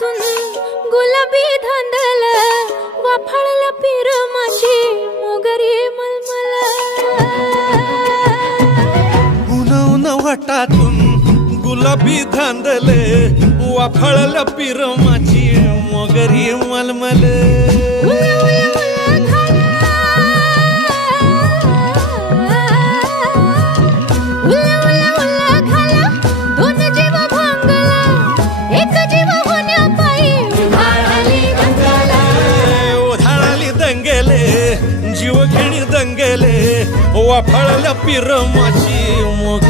हातातून गुलाबी धांदल वाफाळल्या पिरमाची मोगरी मलमल उन वाटातून गुलाबी धांदले वाफाळल्या पिरमाची मोगरी मलमल जीव घेणी दंगेले वाफाळल्या पिरमाची मोगरी